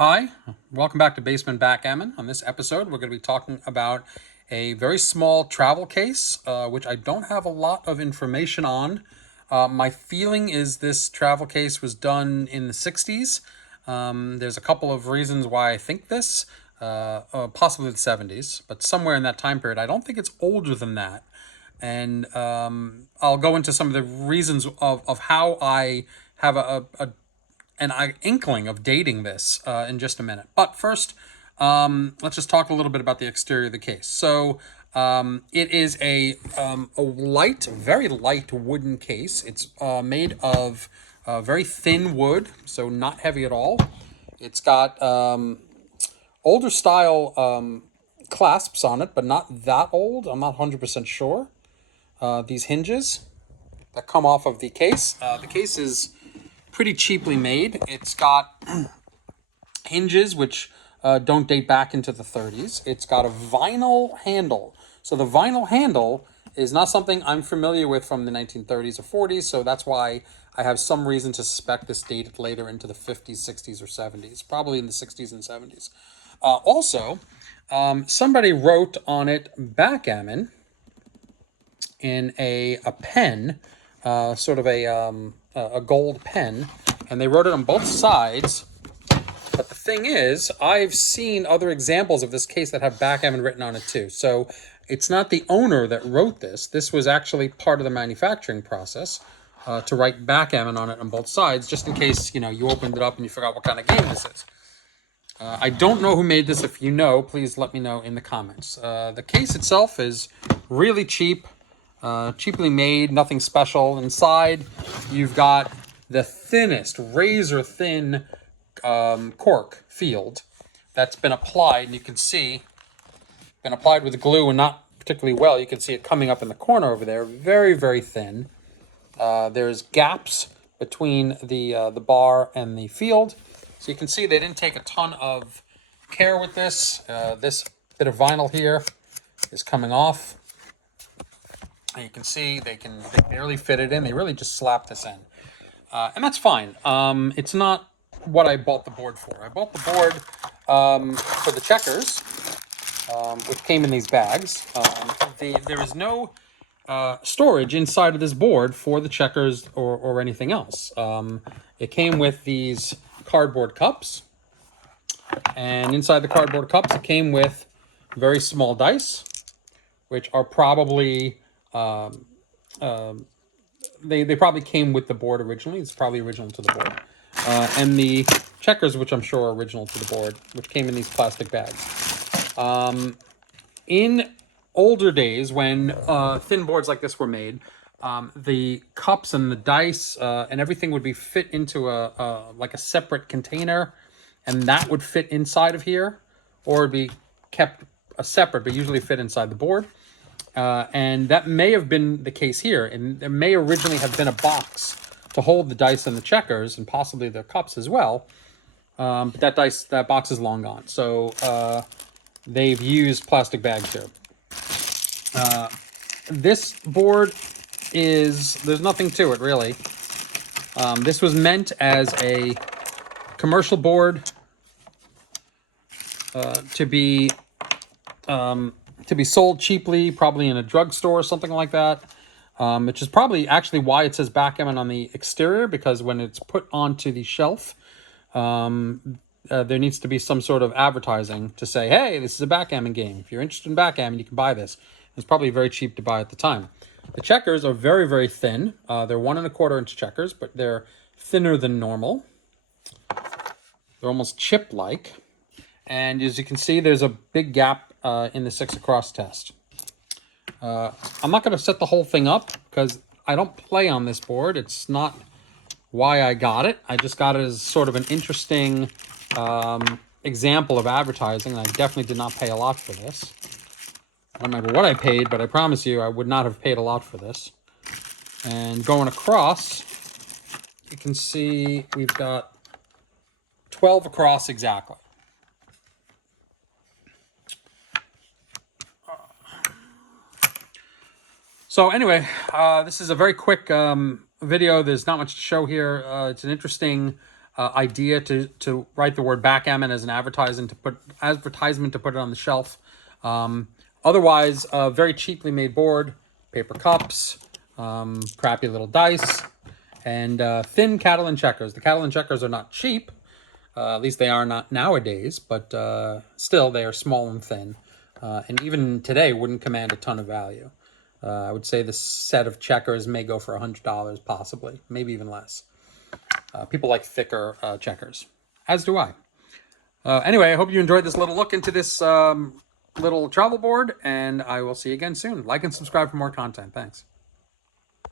Hi, welcome back to Basement Backgammon. On this episode, we're going to be talking about a very small travel case, which I don't have a lot of information on. My feeling is this travel case was done in the 60s. There's a couple of reasons why I think this, possibly the 70s, but somewhere in that time period. I don't think it's older than that. And I'll go into some of the reasons of how I have an inkling of dating this in just a minute. But first, let's just talk a little bit about the exterior of the case. So it is a light, very light wooden case. It's made of very thin wood, so not heavy at all. It's got older style clasps on it, but not that old. I'm not 100% sure. These hinges that come off of the case. The case is pretty cheaply made. It's got hinges which don't date back into the 30s. It's got a vinyl handle. So the vinyl handle is not something I'm familiar with from the 1930s or 40s, so that's why I have some reason to suspect this dated later into the 50s, 60s, or 70s, probably in the 60s and 70s. Also, somebody wrote on it backgammon in a pen, sort of a gold pen, and they wrote it on both sides. But the thing is, I've seen other examples of this case that have backgammon written on it too. So it's not the owner that wrote this. This was actually part of the manufacturing process to write backgammon on it on both sides, just in case you opened it up and you forgot what kind of game this is. I don't know who made this. If you know, please let me know in the comments. The case itself is really cheap. Cheaply made, nothing special. Inside, you've got the thinnest, razor thin cork field that's been applied, and you can see, been applied with glue and not particularly well. You can see it coming up in the corner over there, very, very thin. There's gaps between the bar and the field, so you can see they didn't take a ton of care with this. This bit of vinyl here is coming off. And you can see they barely fit it in. They really just slapped this in. And that's fine. It's not what I bought the board for. I bought the board for the checkers, which came in these bags. There is no storage inside of this board for the checkers or anything else. It came with these cardboard cups. And inside the cardboard cups, it came with very small dice, which are probably... They probably came with the board originally. It's probably original to the board. And the checkers, which I'm sure are original to the board, which came in these plastic bags. In older days, when thin boards like this were made, the cups and the dice and everything would be fit into like a separate container, and that would fit inside of here, or it'd be kept separate, but usually fit inside the board. And that may have been the case here. And there may originally have been a box to hold the dice and the checkers, and possibly the cups as well. But that box is long gone. So they've used plastic bags here. This board there's nothing to it, really. This was meant as a commercial board to be sold cheaply, probably in a drugstore or something like that, which is probably actually why it says backgammon on the exterior, because when it's put onto the shelf, there needs to be some sort of advertising to say, hey, this is a backgammon game. If you're interested in backgammon, you can buy this. It's probably very cheap to buy at the time. The checkers are very, very thin. They're 1 1/4 inch checkers, but they're thinner than normal. They're almost chip-like. And as you can see, there's a big gap in the 6 across test. I'm not going to set the whole thing up because I don't play on this board. It's not why I got it. I just got it as sort of an interesting example of advertising. I definitely did not pay a lot for this. I don't remember what I paid, but I promise you I would not have paid a lot for this. And going across, you can see we've got 12 across exactly. So anyway, this is a very quick video. There's not much to show here. It's an interesting idea to write the word backgammon as an advertisement to put it on the shelf. Otherwise, very cheaply made board, paper cups, crappy little dice, and thin Catalan checkers. The Catalan checkers are not cheap, at least they are not nowadays, but still they are small and thin, and even today wouldn't command a ton of value. I would say this set of checkers may go for $100, possibly, maybe even less. People like thicker checkers, as do I. Anyway, I hope you enjoyed this little look into this little travel board, and I will see you again soon. Like and subscribe for more content. Thanks.